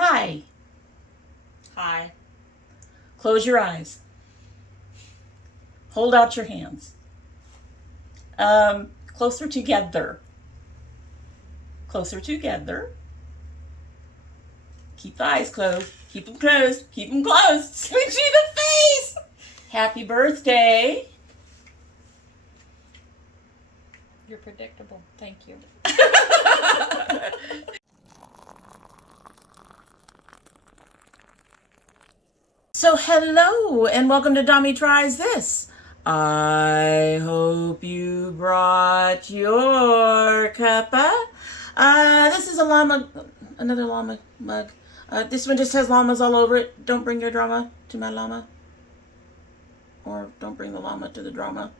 Hi. Hi. Close your eyes. Hold out your hands. Closer together. Closer together. Keep the eyes closed. Keep them closed. Keep them closed. Switchy the face. Happy birthday. You're predictable. Thank you. So hello and welcome to domytriesthis. I hope you brought your cuppa. This is a llama, another llama mug. This one just has llamas all over it. Don't bring your drama to my llama. Or don't bring the llama to the drama.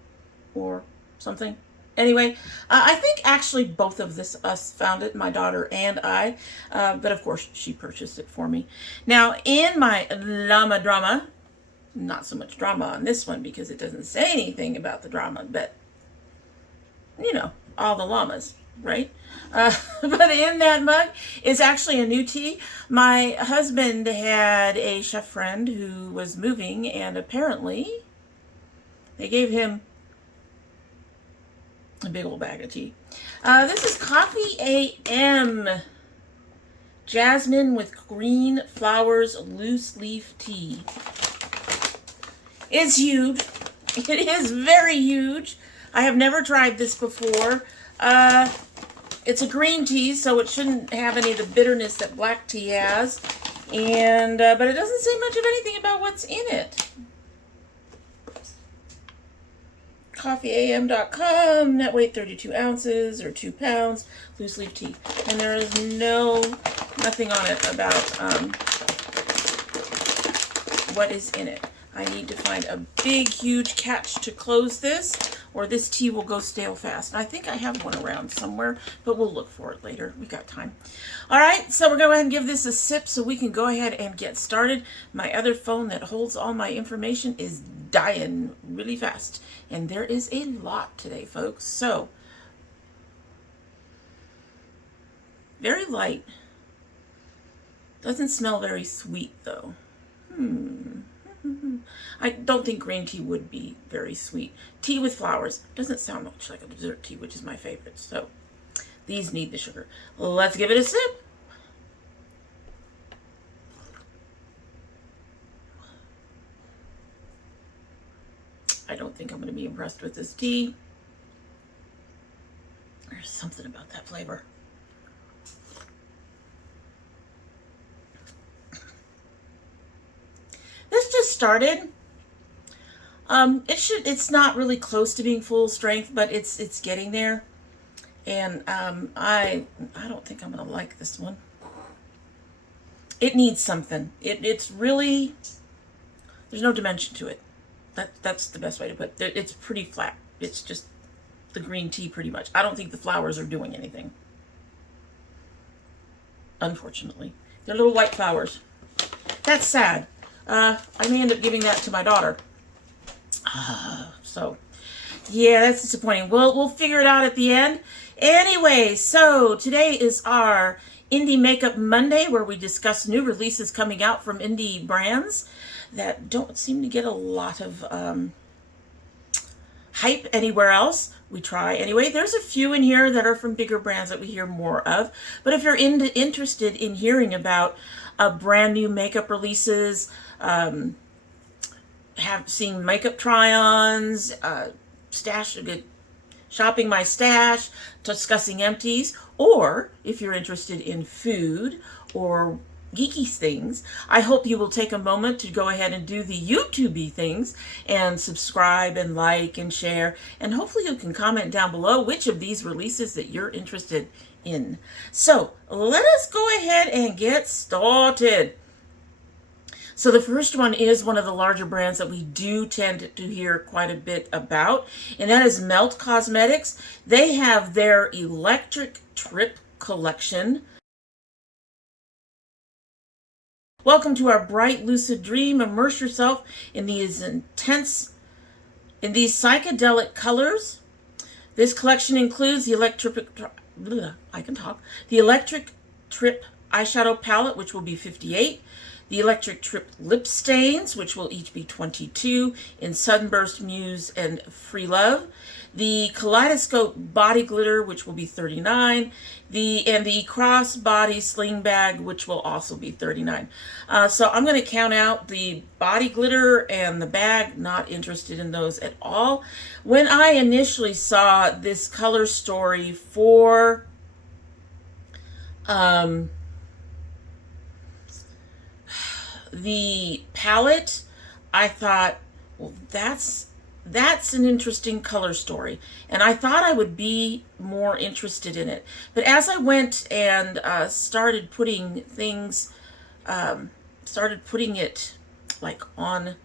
Or something. Anyway, I think actually both of us found it, my daughter and I. But of course, she purchased it for me. Now, in my llama drama, not so much drama on this one because it doesn't say anything about the drama, but, you know, all the llamas, right? But in that mug is actually a new tea. My husband had a chef friend who was moving, and apparently they gave him a big old bag of tea. This is Coffee AM Jasmine with green flowers loose leaf tea. It's huge. It is very huge. I have never tried this before. It's a green tea, so it shouldn't have any of the bitterness that black tea has. And but it doesn't say much of anything about what's in it. CoffeeAM.com, net weight 32 ounces or 2 pounds, loose leaf tea. And there is nothing on it about what is in it. I need to find a big, huge catch to close this, or this tea will go stale fast. I think I have one around somewhere, but we'll look for it later. We got time. All right, so we're going to go ahead and give this a sip so we can go ahead and get started. My other phone that holds all my information is dying really fast, and there is a lot today, folks. So, very light. Doesn't smell very sweet, though. I don't think green tea would be very sweet. Tea with flowers doesn't sound much like a dessert tea, which is my favorite. So these need the sugar. Let's give it a sip. I don't think I'm going to be impressed with this tea. There's something about that flavor. This just started. It's not really close to being full strength, but it's getting there. And I don't think I'm gonna like this one. It needs something. It's really, there's no dimension to it. That's the best way to put it. It's pretty flat. It's just the green tea pretty much. I don't think the flowers are doing anything. Unfortunately. They're little white flowers. That's sad. I may end up giving that to my daughter. So, yeah, that's disappointing. We'll figure it out at the end. Anyway, so today is our Indie Makeup Monday, where we discuss new releases coming out from indie brands that don't seem to get a lot of hype anywhere else. We try anyway. There's a few in here that are from bigger brands that we hear more of. But if you're interested in hearing about brand new makeup releases, seeing makeup try-ons, shopping my stash, discussing empties, or if you're interested in food or geeky things, I hope you will take a moment to go ahead and do the YouTube-y things and subscribe and like and share, and hopefully you can comment down below which of these releases that you're interested in. So let us go ahead and get started. So the first one is one of the larger brands that we do tend to hear quite a bit about, and that is Melt Cosmetics. They have their Electric Trip collection. Welcome to our bright, lucid dream. Immerse yourself in these psychedelic colors. This collection includes the Electric Trip eyeshadow palette, which will be $58. The Electric Trip lip stains, which will each be $22 in Sunburst, Muse, and Free Love. The Kaleidoscope body glitter, which will be $39. And the cross body sling bag, which will also be $39. So I'm going to count out the body glitter and the bag. Not interested in those at all. When I initially saw this color story for the palette, I thought, well, that's an interesting color story, and I thought I would be more interested in it. But as I went and started putting it like on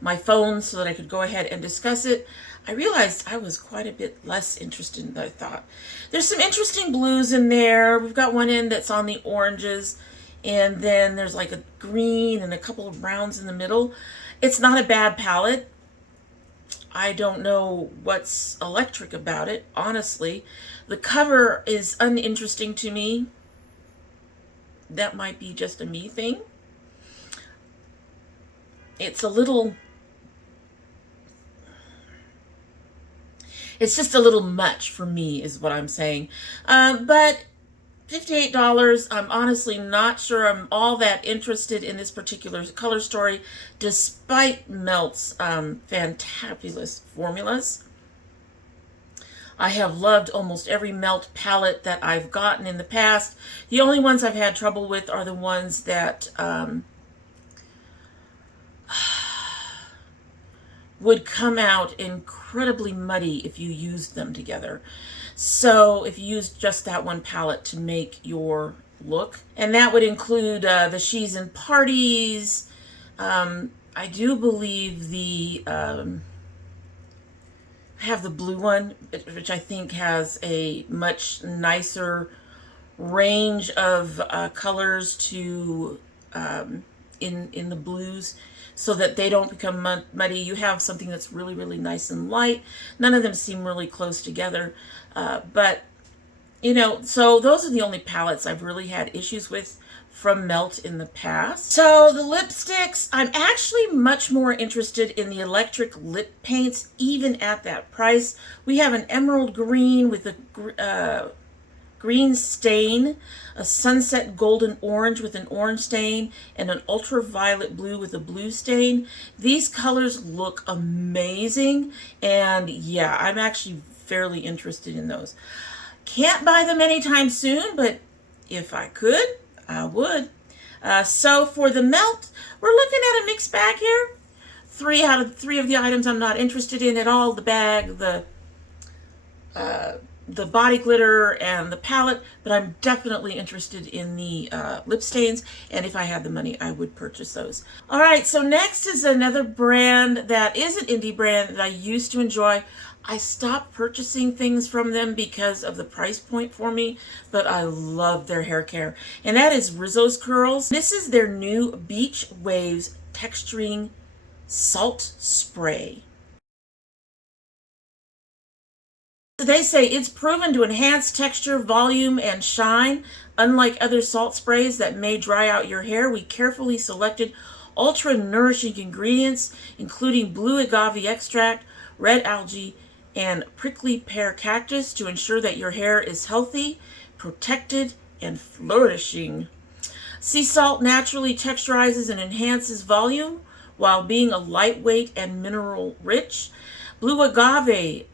my phone so that I could go ahead and discuss it, I realized I was quite a bit less interested than I thought. There's some interesting blues in there. We've got one end that's on the oranges, and then there's like a green and a couple of browns in the middle. It's not a bad palette. I don't know what's electric about it, honestly. The cover is uninteresting to me. That might be just a me thing. It's just a little much for me, is what I'm saying. But $58, I'm honestly not sure I'm all that interested in this particular color story, despite Melt's fantabulous formulas. I have loved almost every Melt palette that I've gotten in the past. The only ones I've had trouble with are the ones that would come out incredibly muddy if you used them together. So if you used just that one palette to make your look, and that would include the She's in Parties. I do believe I have the blue one, which I think has a much nicer range of colors to in the blues, so that they don't become muddy. You have something that's really, really nice and light. None of them seem really close together. But, you know, so those are the only palettes I've really had issues with from Melt in the past. So the lipsticks, I'm actually much more interested in the electric lip paints, even at that price. We have an emerald green with a green stain, a sunset golden orange with an orange stain, and an ultraviolet blue with a blue stain. These colors look amazing, and yeah, I'm actually fairly interested in those. Can't buy them anytime soon, but if I could, I would. So for the Melt, we're looking at a mixed bag here. 3 out of 3 of the items I'm not interested in at all. The bag, the body glitter, and the palette, but I'm definitely interested in the lip stains, and if I had the money, I would purchase those. All right, so next is another brand that is an indie brand that I used to enjoy. I stopped purchasing things from them because of the price point for me, but I love their hair care, and that is Rizzo's Curls. This is their new Beach Waves Texturing Salt Spray. They say it's proven to enhance texture, volume, and shine. Unlike other salt sprays that may dry out your hair, we carefully selected ultra-nourishing ingredients, including blue agave extract, red algae, and prickly pear cactus to ensure that your hair is healthy, protected, and flourishing. Sea salt naturally texturizes and enhances volume while being a lightweight and mineral-rich. Blue agave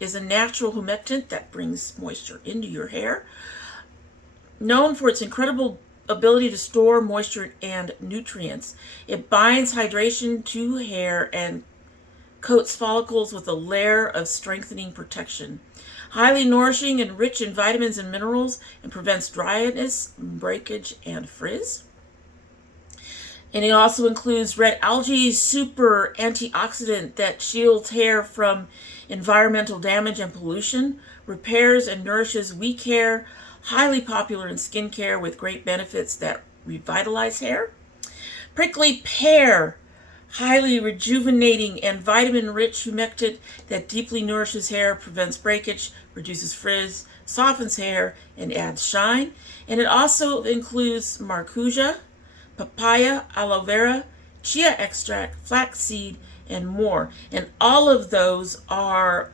is a natural humectant that brings moisture into your hair. Known for its incredible ability to store moisture and nutrients, it binds hydration to hair and coats follicles with a layer of strengthening protection. Highly nourishing and rich in vitamins and minerals, and prevents dryness, breakage, and frizz. And it also includes red algae, super antioxidant that shields hair from environmental damage and pollution, repairs and nourishes weak hair, highly popular in skincare with great benefits that revitalize hair. Prickly pear highly rejuvenating and vitamin-rich humectant that deeply nourishes hair, prevents breakage, reduces frizz, softens hair, and adds shine. And it also includes maracuja, papaya, aloe vera, chia extract, flaxseed, and more. And all of those are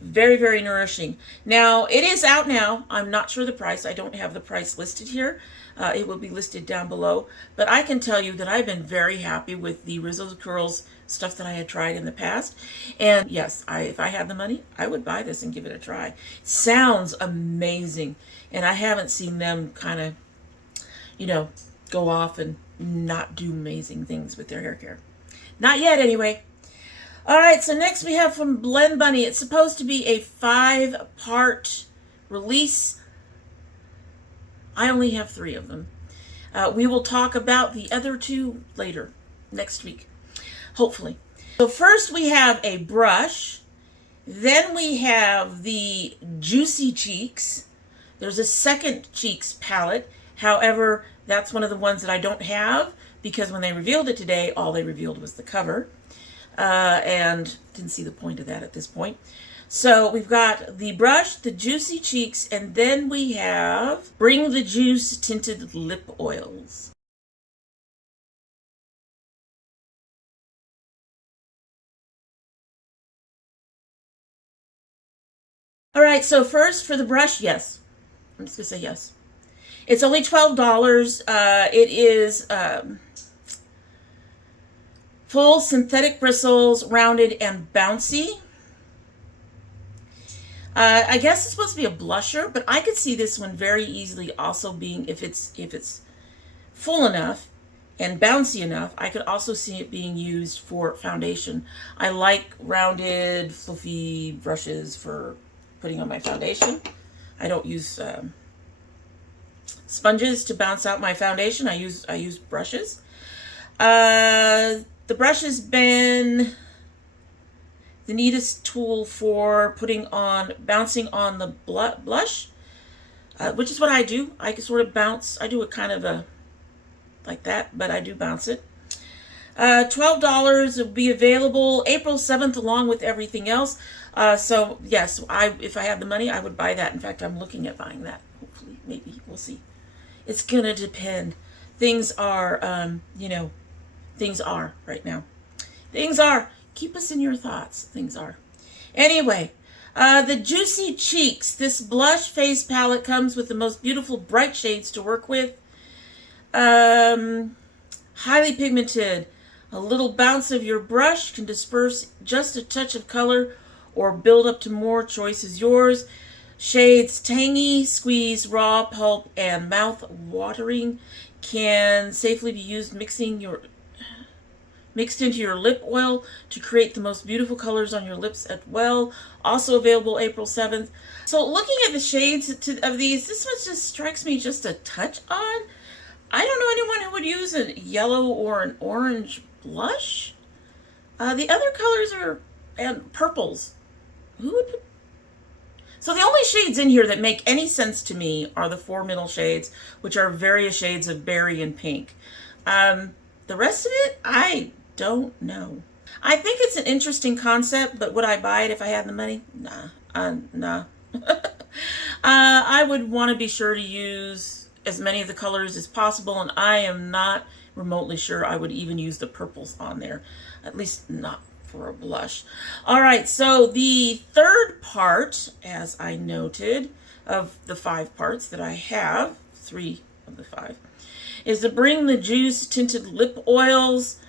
very, very nourishing. Now, it is out now. I'm not sure the price. I don't have the price listed here. It will be listed down below. But I can tell you that I've been very happy with the Rizzo's Curls stuff that I had tried in the past. And yes, if I had the money, I would buy this and give it a try. Sounds amazing. And I haven't seen them kind of, go off and not do amazing things with their hair care. Not yet, anyway. All right, so next we have from Blend Bunny. It's supposed to be a 5-part release. I only have 3 of them. We will talk about the other 2 later, next week, hopefully. So first we have a brush. Then we have the Juicy Cheeks. There's a second cheeks palette. However, that's one of the ones that I don't have because when they revealed it today, all they revealed was the cover. And didn't see the point of that at this point. So we've got the brush, the Juicy Cheeks, and then we have Bring the Juice Tinted Lip Oils. All right, so first for the brush, yes. I'm just going to say yes. It's only $12. It is full synthetic bristles, rounded and bouncy. I guess it's supposed to be a blusher, but I could see this one very easily also being, if it's full enough and bouncy enough, I could also see it being used for foundation. I like rounded, fluffy brushes for putting on my foundation. I don't use sponges to bounce out my foundation. I use brushes. The brush has been the neatest tool for bouncing on the blush, which is what I do. I can sort of bounce. I do it kind of like that, but I do bounce it. $12 will be available April 7th along with everything else. So yes, if I had the money, I would buy that. In fact, I'm looking at buying that. Hopefully, maybe, we'll see. It's gonna depend. Things are, things are right now. Things are. Keep us in your thoughts. Things are. Anyway, the Juicy Cheeks. This blush face palette comes with the most beautiful bright shades to work with. Highly pigmented. A little bounce of your brush can disperse just a touch of color or build up to more. Choice is yours. Shades Tangy, Squeeze, Raw, Pulp, and Mouth Watering can safely be used mixed into your lip oil to create the most beautiful colors on your lips as well. Also available April 7th. So looking at the shades of these, this one just strikes me just a touch on. I don't know anyone who would use a yellow or an orange blush. The other colors and purples. Who would put? So the only shades in here that make any sense to me are the 4 middle shades, which are various shades of berry and pink. The rest of it, I don't know. I think it's an interesting concept, but would I buy it if I had the money? Nah. Nah. I would want to be sure to use as many of the colors as possible, and I am not remotely sure I would even use the purples on there. At least not for a blush. All right, so the third part, as I noted, of the 5 parts that I have, 3 of the 5, is the Bring the Juice Tinted Lip Oils.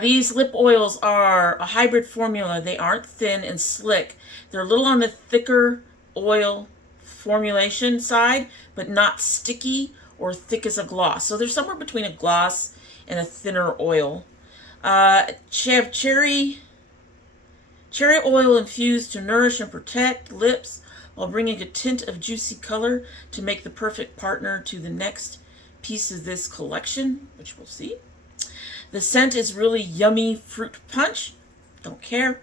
These lip oils are a hybrid formula. They aren't thin and slick. They're a little on the thicker oil formulation side, but not sticky or thick as a gloss. So they're somewhere between a gloss and a thinner oil. Have cherry oil infused to nourish and protect lips while bringing a tint of juicy color to make the perfect partner to the next piece of this collection, which we'll see. The scent is really yummy fruit punch. Don't care.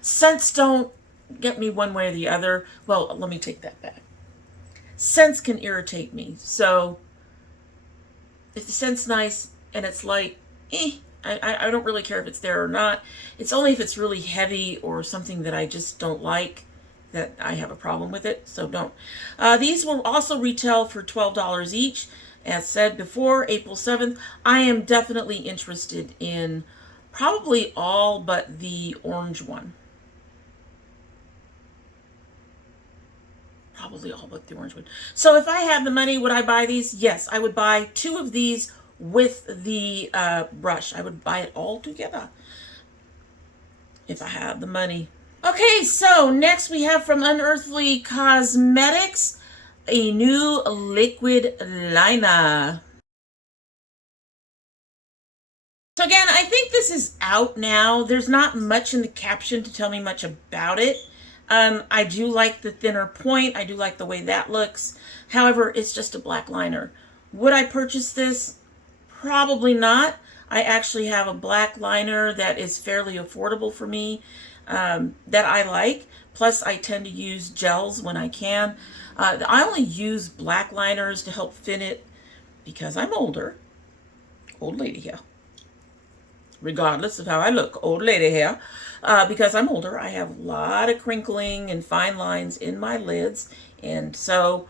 Scents don't get me one way or the other. Well, let me take that back. Scents can irritate me. So if the scent's nice and it's light, I don't really care if it's there or not. It's only if it's really heavy or something that I just don't like that I have a problem with it, so don't. These will also retail for $12 each. As said before, April 7th. I am definitely interested in probably all but the orange one. Probably all but the orange one. So if I had the money, would I buy these? Yes, I would buy 2 of these with the brush. I would buy it all together if I had the money. Okay, so next we have from Unearthly Cosmetics a new liquid liner. So again, I think this is out now. There's not much in the caption to tell me much about it. I do like the thinner point. I do like the way that looks. However, it's just a black liner. Would I purchase this? Probably not. I actually have a black liner that is fairly affordable for me, that I like. Plus, I tend to use gels when I can. I only use black liners to help fit it because I'm older. Old lady here. Regardless of how I look, old lady here. Because I'm older, I have a lot of crinkling and fine lines in my lids. And so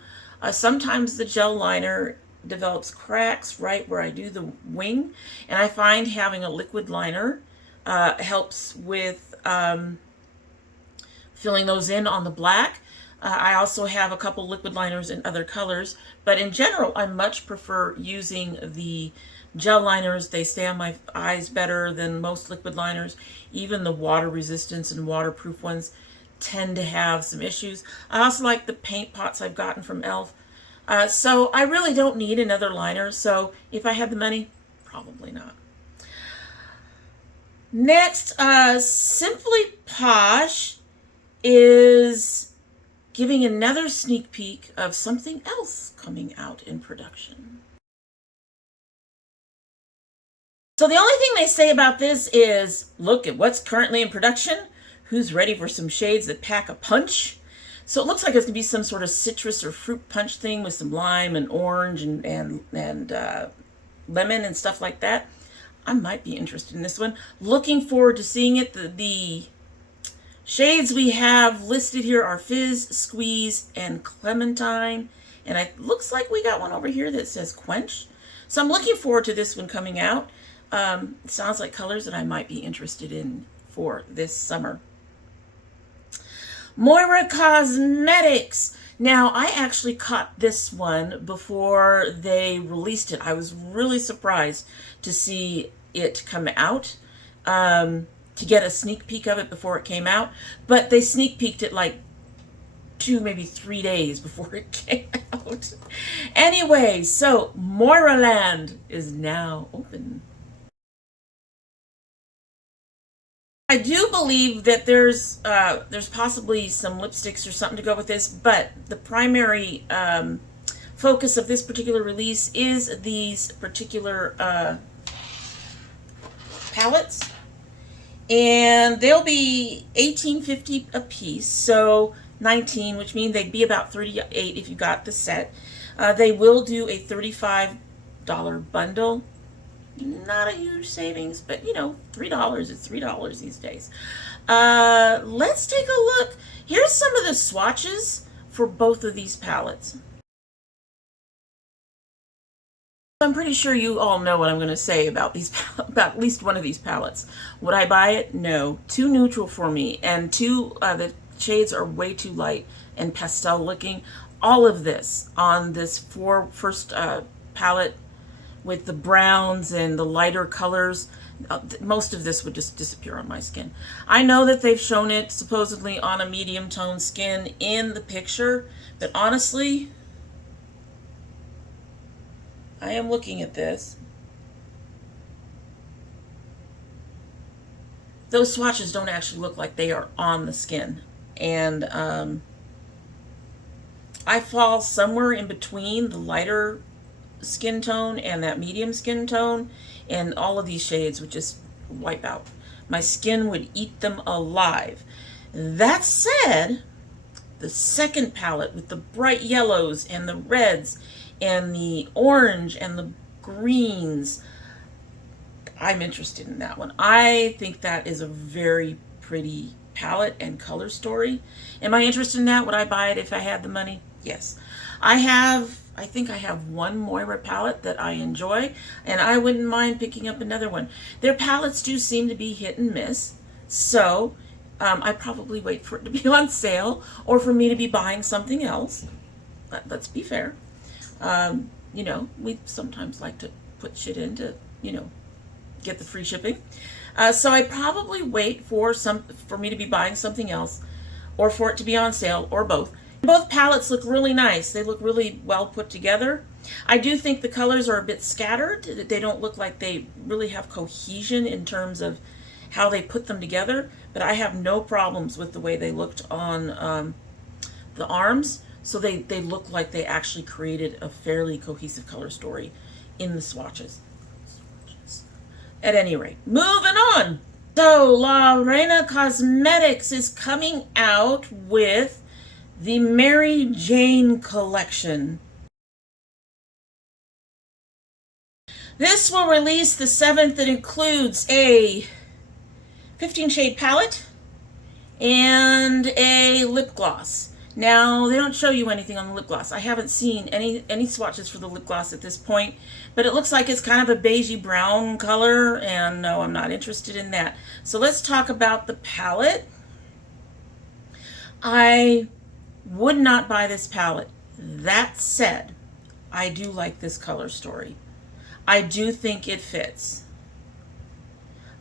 sometimes the gel liner develops cracks right where I do the wing. And I find having a liquid liner helps with filling those in on the black. I also have a couple liquid liners in other colors, but in general, I much prefer using the gel liners. They stay on my eyes better than most liquid liners. Even the water resistance and waterproof ones tend to have some issues. I also like the paint pots I've gotten from e.l.f. So I really don't need another liner. So if I had the money, probably not. Next, Simply Posh is giving another sneak peek of something else coming out in production. So the only thing they say about this is, look at what's currently in production. Who's ready for some shades that pack a punch? So it looks like it's going to be some sort of citrus or fruit punch thing with some lime and orange and lemon and stuff like that. I might be interested in this one. Looking forward to seeing it. The shades we have listed here are Fizz, Squeeze, and Clementine. And it looks like we got one over here that says Quench. So I'm looking forward to this one coming out. It sounds like colors that I might be interested in for this summer. Moira Cosmetics. Now, I actually caught this one before they released it. I was really surprised to see it come out, to get a sneak peek of it before it came out. But they sneak peeked it like 2, maybe 3 days before it came out. Anyway, so Moiraland is now open. I do believe that there's possibly some lipsticks or something to go with this, but the primary focus of this particular release is these particular palettes, and they'll be $18.50 a piece, so 19, which means they'd be about $38 if you got the set. They will do a $35 bundle. Not a huge savings, but you know, $3 is $3 these days. Let's take a look. Here's some of the swatches for both of these palettes. I'm pretty sure you all know what I'm going to say about these, about at least one of these palettes. Would I buy it? No. Too neutral for me, and the shades are way too light and pastel looking. All of this on this first palette with the browns and the lighter colors, most of this would just disappear on my skin. I know that they've shown it supposedly on a medium tone skin in the picture, but honestly, I am looking at this. Those swatches don't actually look like they are on the skin. And I fall somewhere in between the lighter skin tone and that medium skin tone, and all of these shades would just wipe out. My skin would eat them alive. That said, the second palette with the bright yellows and the reds and the orange and the greens. I'm interested in that one. I think that is a very pretty palette and color story. Am I interested in that? Would I buy it if I had the money? Yes. I think I have one Moira palette that I enjoy, and I wouldn't mind picking up another one. Their palettes do seem to be hit and miss, so I probably wait for it to be on sale or for me to be buying something else. Let's be fair. You know, we sometimes like to put shit in to, you know, get the free shipping. So I probably wait for me to be buying something else or for it to be on sale or both. Both palettes look really nice. They look really well put together. I do think the colors are a bit scattered. They don't look like they really have cohesion in terms of how they put them together, but I have no problems with the way they looked on the arms. So they look like they actually created a fairly cohesive color story in the swatches. At any rate, moving on. So La Reina Cosmetics is coming out with the Mary Jane collection. This will release the 7th. It includes a 15 shade palette and a lip gloss. Now, they don't show you anything on the lip gloss. I haven't seen any swatches for the lip gloss at this point, but it looks like it's kind of a beigey brown color, and no, I'm not interested in that. So let's talk about the palette. I would not buy this palette. That said, I do like this color story. I do think it fits.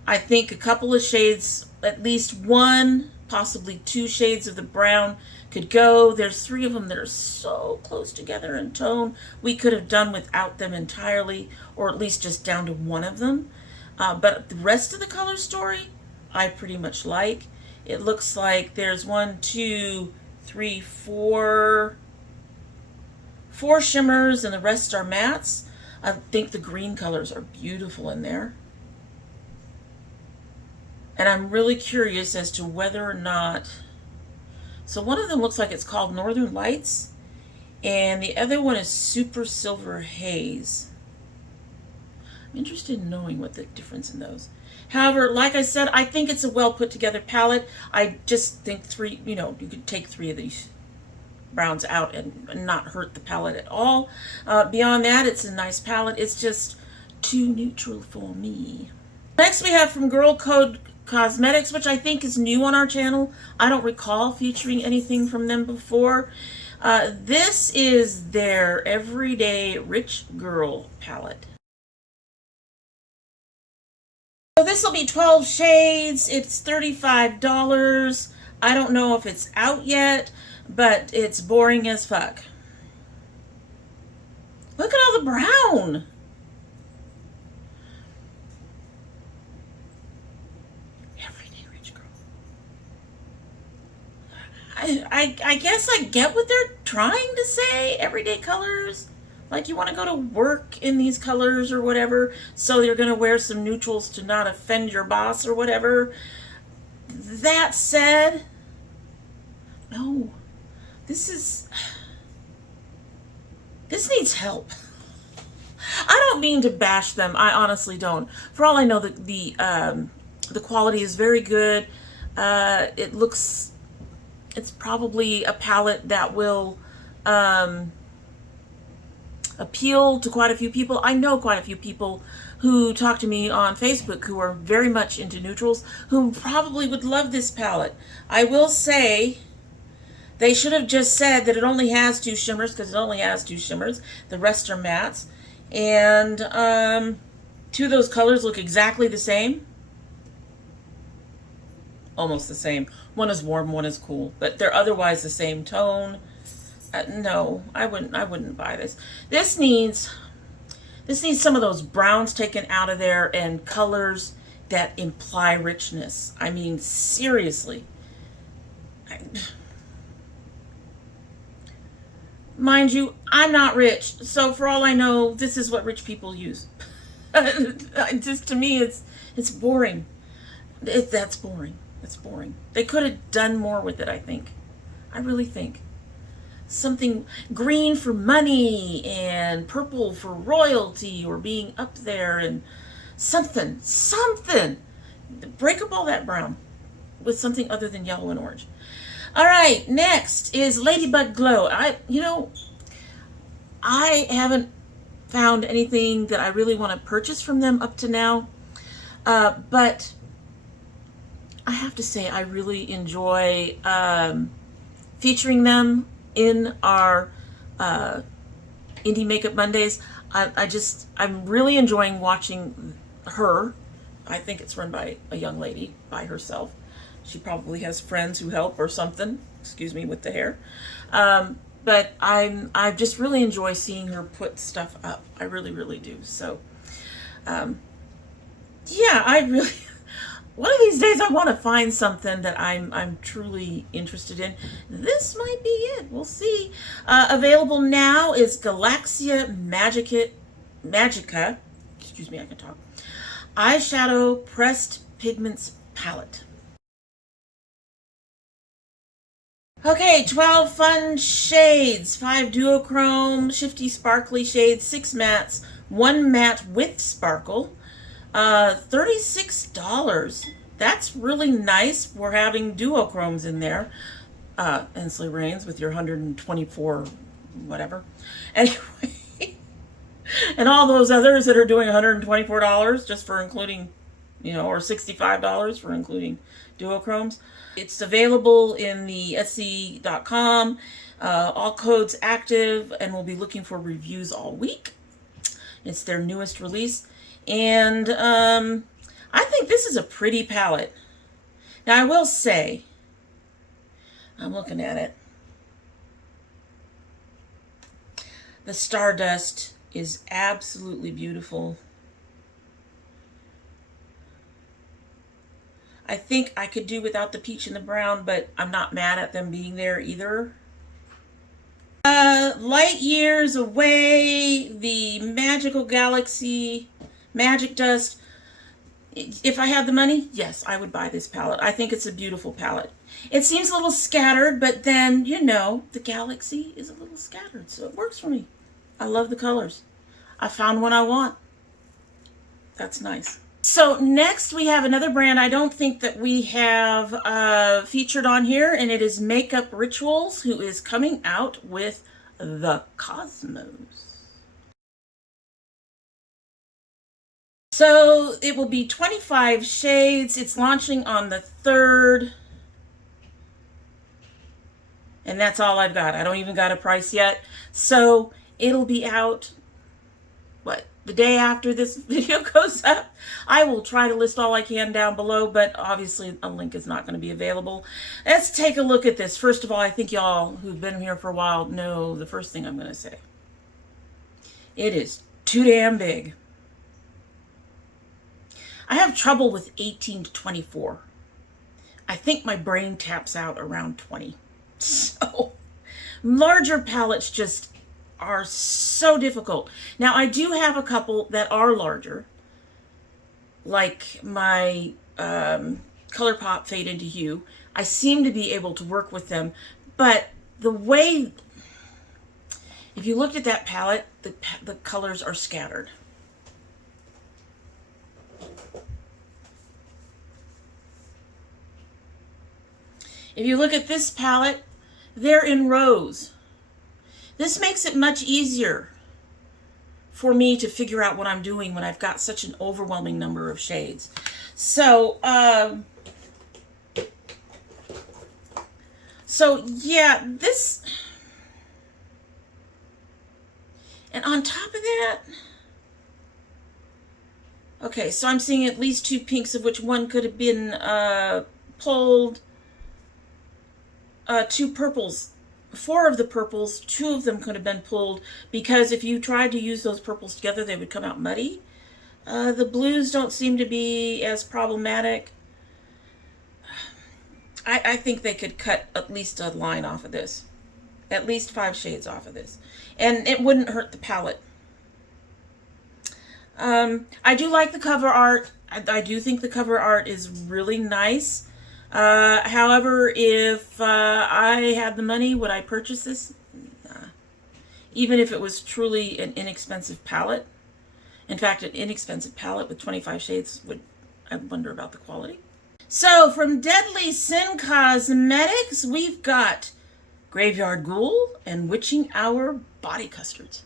I think a couple of shades, at least one, possibly 2 shades of the brown could go. There's 3 of them that are so close together in tone. We could have done without them entirely, or at least just down to one of them. But the rest of the color story, I pretty much like. It looks like there's 1, 2, 3, 4 shimmers, and the rest are mattes. I think the green colors are beautiful in there. And I'm really curious as to whether or not, so one of them looks like it's called Northern Lights, and the other one is Super Silver Haze. I'm interested in knowing what the difference in those. However, like I said, I think it's a well put together palette. I just think you could take 3 of these browns out and not hurt the palette at all. Beyond that, it's a nice palette. It's just too neutral for me. Next we have from Girl Code Cosmetics, which I think is new on our channel. I don't recall featuring anything from them before. This is their Everyday Rich Girl palette. So this will be 12 shades. It's $35. I don't know if it's out yet, but it's boring as fuck. Look at all the brown. I guess I get what they're trying to say. Everyday colors. Like you want to go to work in these colors or whatever. So you're going to wear some neutrals to not offend your boss or whatever. That said, no. This needs help. I don't mean to bash them. I honestly don't. For all I know, the quality is very good. It's probably a palette that will appeal to quite a few people. I know quite a few people who talk to me on Facebook who are very much into neutrals, who probably would love this palette. I will say they should have just said that it only has 2 shimmers, because it only has 2 shimmers. The rest are mattes. And 2 of those colors look exactly the same. Almost the same. One is warm, one is cool, but they're otherwise the same tone. No, I wouldn't buy this. This needs some of those browns taken out of there and colors that imply richness. I mean, seriously. Mind you, I'm not rich, so for all I know, this is what rich people use. Just to me, it's boring. That's boring. It's boring. They could have done more with it, I think. I really think. something green for money and purple for royalty or being up there, and something. Break up all that brown with something other than yellow and orange. All right, next is Ladybug Glow. I haven't found anything that I really want to purchase from them up to now, but I have to say I really enjoy featuring them in our Indie Makeup Mondays. I'm really enjoying watching her. I think it's run by a young lady by herself. She probably has friends who help or something. Excuse me with the hair. But I just really enjoy seeing her put stuff up. I really, really do. So, yeah, one of these days I want to find something that I'm truly interested in. This might be it. We'll see. Available now is Galaxia Magica. Excuse me, I can talk. Eyeshadow Pressed Pigments Palette. Okay, 12 fun shades, 5 duochrome, shifty sparkly shades, 6 mattes, 1 matte with sparkle, $36. That's really nice for having duochromes in there. Inslee Rains with your 124 whatever. Anyway, and all those others that are doing $124 just for including, or $65 for including duochromes. It's available in the Etsy.com. All codes active, and we'll be looking for reviews all week. It's their newest release. And I think this is a pretty palette. Now, I will say, I'm looking at it. The Stardust is absolutely beautiful. I think I could do without the peach and the brown, but I'm not mad at them being there either. Light Years Away, the Magical Galaxy Magic Dust. If I had the money, yes, I would buy this palette. I think it's a beautiful palette. It seems a little scattered, but then, the galaxy is a little scattered, so it works for me. I love the colors. I found one I want. That's nice. So next we have another brand I don't think that we have featured on here, and it is Makeup Rituals, who is coming out with the Cosmos. So it will be 25 shades. It's launching on the 3rd. And that's all I've got. I don't even got a price yet. So it'll be out, the day after this video goes up. I will try to list all I can down below, but obviously a link is not going to be available. Let's take a look at this. First of all, I think y'all who've been here for a while know the first thing I'm going to say. It is too damn big. I have trouble with 18 to 24. I think my brain taps out around 20. So larger palettes just are so difficult. Now, I do have a couple that are larger, like my ColourPop Fade into Hue. I seem to be able to work with them, but the way, if you looked at that palette, the colors are scattered. If you look at this palette, they're in rows. This makes it much easier for me to figure out what I'm doing when I've got such an overwhelming number of shades. So, yeah, this, and on top of that, okay, so I'm seeing at least 2 pinks, of which one could have been pulled, 2 purples. 4 of the purples, 2 of them could have been pulled, because if you tried to use those purples together, they would come out muddy. The blues don't seem to be as problematic. I think they could cut at least a line off of this. At least 5 shades off of this. And it wouldn't hurt the palette. I do like the cover art. I do think the cover art is really nice. However, if I had the money, would I purchase this? even if it was truly an inexpensive palette. In fact, an inexpensive palette with 25 shades I wonder about the quality. So from Deadly Sin Cosmetics, we've got Graveyard Ghoul and Witching Hour Body Custards.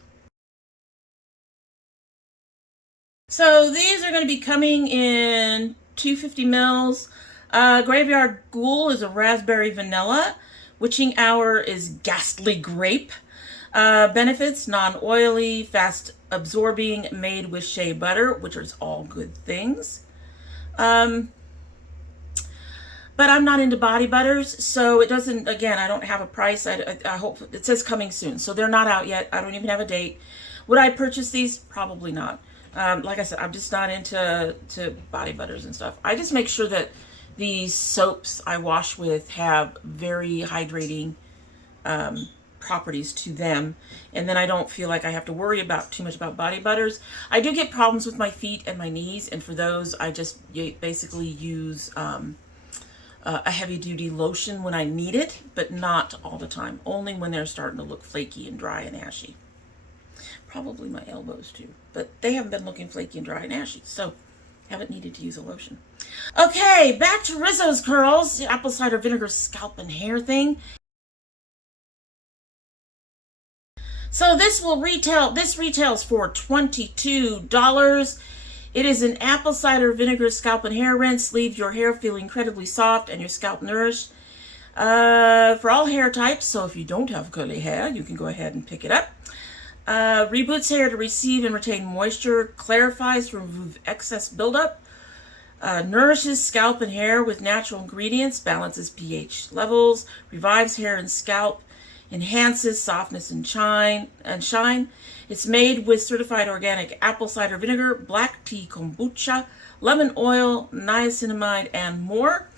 So these are going to be coming in 250 mils. Graveyard Ghoul is a raspberry vanilla. Witching Hour is ghastly grape. Benefits: non-oily, fast absorbing, made with shea butter, which is all good things. But I'm not into body butters, so it doesn't, again, I don't have a price. I hope, it says coming soon, so they're not out yet. I don't even have a date. Would I purchase these? Probably not. Like I said, I'm just not into body butters and stuff. I just make sure that these soaps I wash with have very hydrating properties to them, and then I don't feel like I have to worry about too much about body butters. I do get problems with my feet and my knees, and for those I just basically use a heavy-duty lotion when I need it, but not all the time. Only when they're starting to look flaky and dry and ashy. Probably my elbows too, but they haven't been looking flaky and dry and ashy, so haven't needed to use a lotion. Okay, back to Rizzo's curls, the apple cider vinegar scalp and hair thing. So this retails for $22. It is an apple cider vinegar scalp and hair rinse. Leave your hair feeling incredibly soft and your scalp nourished. For all hair types, so if you don't have curly hair, you can go ahead and pick it up. Reboots hair to receive and retain moisture. Clarifies to remove excess buildup. Nourishes scalp and hair with natural ingredients. Balances pH levels. Revives hair and scalp. Enhances softness and shine. It's made with certified organic apple cider vinegar, black tea kombucha, lemon oil, niacinamide, and more.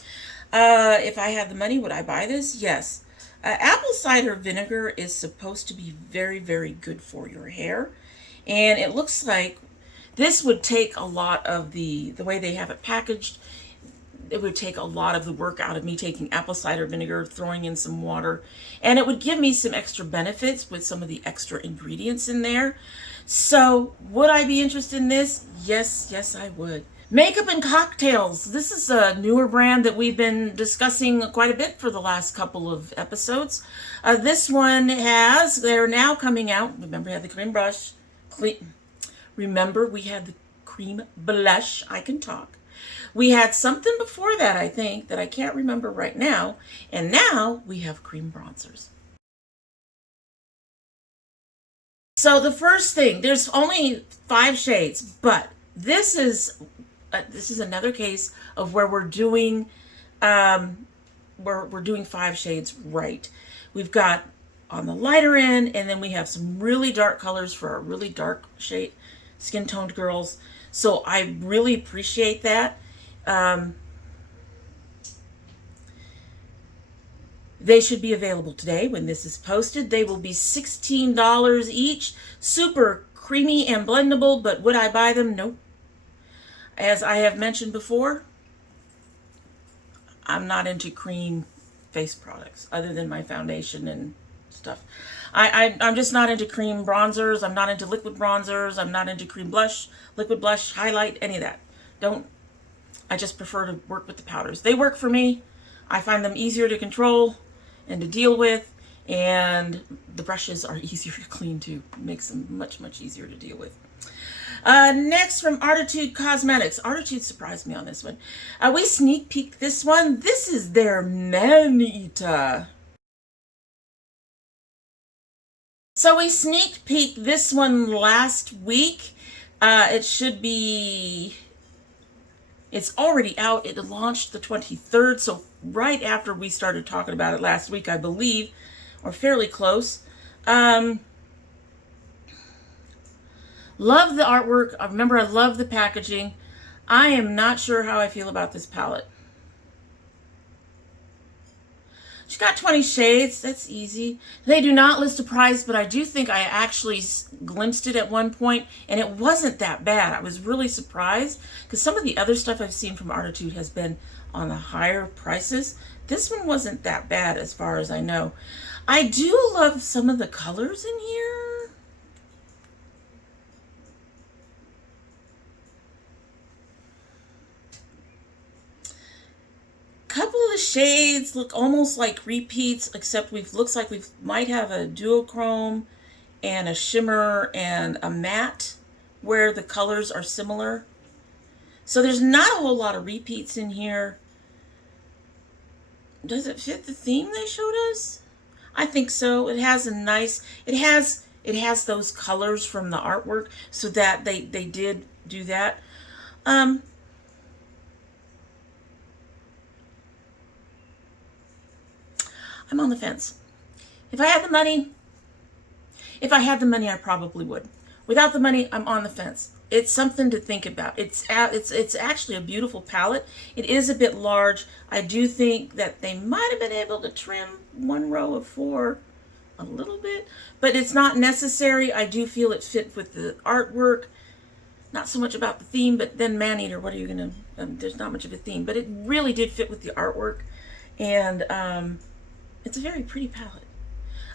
If I had the money, would I buy this? Yes. Apple cider vinegar is supposed to be very, very good for your hair. And it looks like this would take a lot of the way they have it packaged. It would take a lot of the work out of me taking apple cider vinegar, throwing in some water, and it would give me some extra benefits with some of the extra ingredients in there. So would I be interested in this? Yes, I would. Makeup and Cocktails. This is a newer brand that we've been discussing quite a bit for the last couple of episodes. This one they're now coming out. Remember, we had the cream brush. Remember, we had the cream blush. I can talk. We had something before that, I think, that I can't remember right now. And now we have cream bronzers. So the first thing, there's only 5 shades, but this is another case of where we're doing 5 shades right. We've got on the lighter end, and then we have some really dark colors for our really dark shade, skin toned girls. So I really appreciate that. They should be available today when this is posted. They will be $16 each. Super creamy and blendable, but would I buy them? Nope. As I have mentioned before, I'm not into cream face products other than my foundation and stuff. I'm just not into cream bronzers. I'm not into liquid bronzers. I'm not into cream blush, liquid blush, highlight, any of that. I just prefer to work with the powders. They work for me. I find them easier to control and to deal with, and the brushes are easier to clean too. It makes them much, much easier to deal with. Next, from Artitude Cosmetics. Artitude surprised me on this one. We sneak peeked this one. This is their Man Eater. So we sneak peeked this one last week. It's already out. It launched the 23rd, so right after we started talking about it last week, I believe, or fairly close. Love the artwork. Remember, I love the packaging. I am not sure how I feel about this palette. She's got 20 shades. That's easy. They do not list a price, but I do think I actually glimpsed it at one point, and it wasn't that bad. I was really surprised because some of the other stuff I've seen from Artitude has been on the higher prices. This one wasn't that bad as far as I know. I do love some of the colors in here. the shades look almost like repeats, except looks like we might have a duochrome and a shimmer and a matte where the colors are similar. So there's not a whole lot of repeats in here. Does it fit the theme they showed us? I think so. It has a nice, it has those colors from the artwork, so that they did do that. I'm on the fence. If I had the money, I probably would. Without the money, I'm on the fence. It's something to think about. It's actually a beautiful palette. It is a bit large. I do think that they might have been able to trim one row of 4 a little bit, but it's not necessary. I do feel it fit with the artwork. Not so much about the theme, but then Maneater, what are you gonna, there's not much of a theme, but it really did fit with the artwork. And it's a very pretty palette.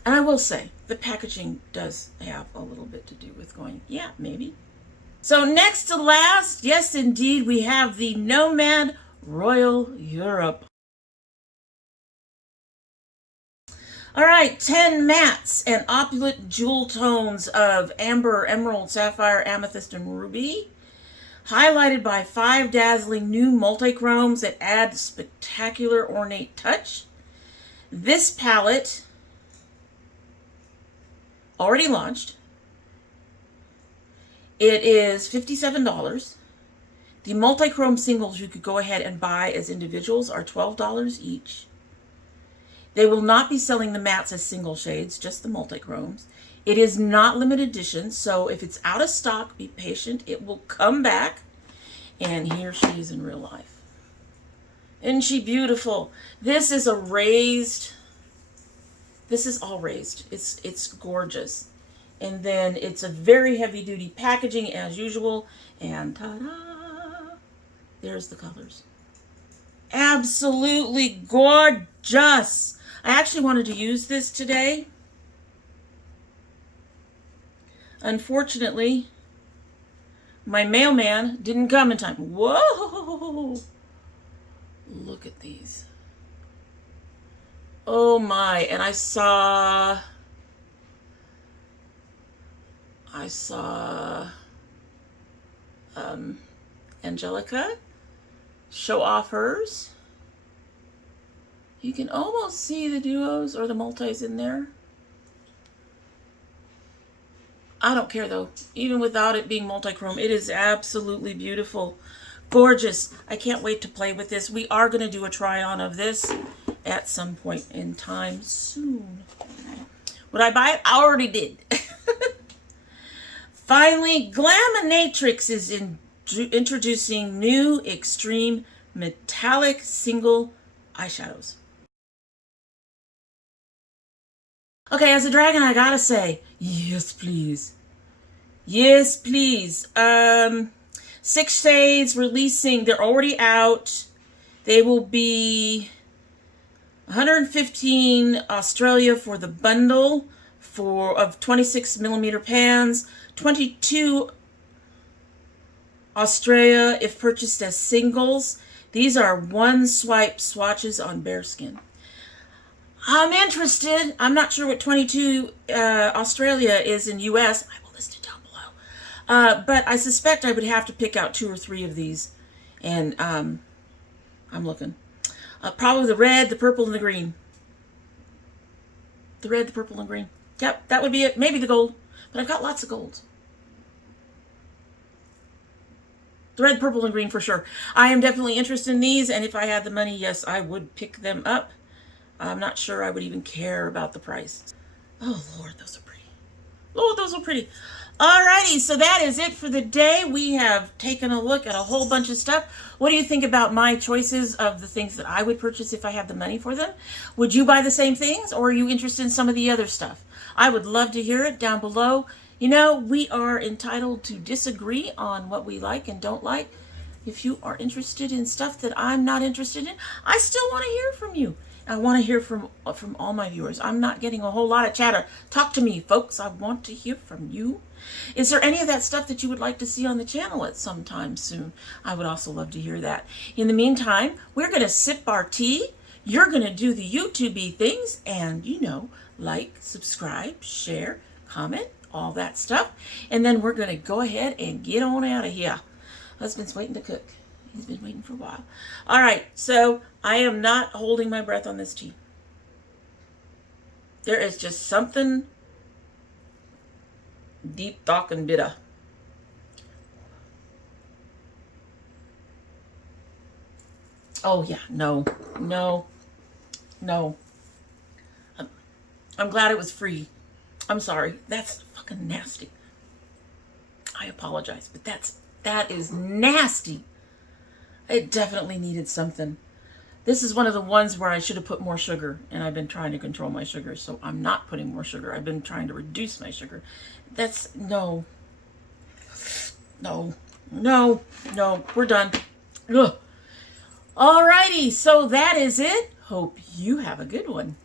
And I will say, the packaging does have a little bit to do with going, yeah, maybe. So next to last, yes indeed, we have the Nomad Royal Europe. All right, 10 mattes and opulent jewel tones of amber, emerald, sapphire, amethyst, and ruby, highlighted by 5 dazzling new multichromes that add spectacular ornate touch. This palette, already launched. It is $57. The multi-chrome singles you could go ahead and buy as individuals are $12 each. They will not be selling the mattes as single shades, just the multi-chromes. It is not limited edition, so if it's out of stock, be patient. It will come back. And here she is in real life. Isn't she beautiful? This is a raised, this is all raised. It's gorgeous. And then it's a very heavy duty packaging as usual. And ta-da! There's the colors. Absolutely gorgeous. I actually wanted to use this today. Unfortunately, my mailman didn't come in time. Whoa! Look at these. Oh my, and I saw Angelica show off hers. You can almost see the duos or the multis in there. I don't care though. Even without it being multi-chrome, it is absolutely beautiful. Gorgeous. I can't wait to play with this. We are going to do a try-on of this at some point in time soon. Would I buy it? I already did. Finally, Glaminatrix is introducing new extreme metallic single eyeshadows. Okay, as a dragon, I gotta say, yes, please. Yes, please. 6 shades releasing. They're already out. They will be $115 Australia for the bundle of 26 millimeter pans. $22 Australia if purchased as singles. These are one swipe swatches on bare skin. I'm interested. I'm not sure what 22 Australia is in US. I will list it down below. But I suspect I would have to pick out 2 or 3 of these. And I'm looking. Probably the red, the purple, and the green. The red, the purple, and green. Yep, that would be it. Maybe the gold. But I've got lots of golds. The red, purple, and green for sure. I am definitely interested in these. And if I had the money, yes, I would pick them up. I'm not sure I would even care about the price. Oh, Lord, those are pretty. Oh, those are pretty. Alrighty, so that is it for the day. We have taken a look at a whole bunch of stuff. What do you think about my choices of the things that I would purchase if I had the money for them? Would you buy the same things, or are you interested in some of the other stuff? I would love to hear it down below. You know, we are entitled to disagree on what we like and don't like. If you are interested in stuff that I'm not interested in, I still want to hear from you. I want to hear from all my viewers. I'm not getting a whole lot of chatter. Talk to me, folks. I want to hear from you. Is there any of that stuff that you would like to see on the channel at some time soon? I would also love to hear that. In the meantime, we're going to sip our tea, you're going to do the YouTube-y things and, you know, like, subscribe, share, comment, all that stuff. And then we're going to go ahead and get on out of here. Husband's waiting to cook. He's been waiting for a while. All right, so I am not holding my breath on this tea. There is just something deep, dark, and bitter. Oh, yeah, no. I'm glad it was free. I'm sorry. That's fucking nasty. I apologize, but that is nasty. It definitely needed something. This is one of the ones where I should have put more sugar, and I've been trying to control my sugar, so I'm not putting more sugar. I've been trying to reduce my sugar. That's, no. We're done. Ugh. Alrighty, so that is it. Hope you have a good one.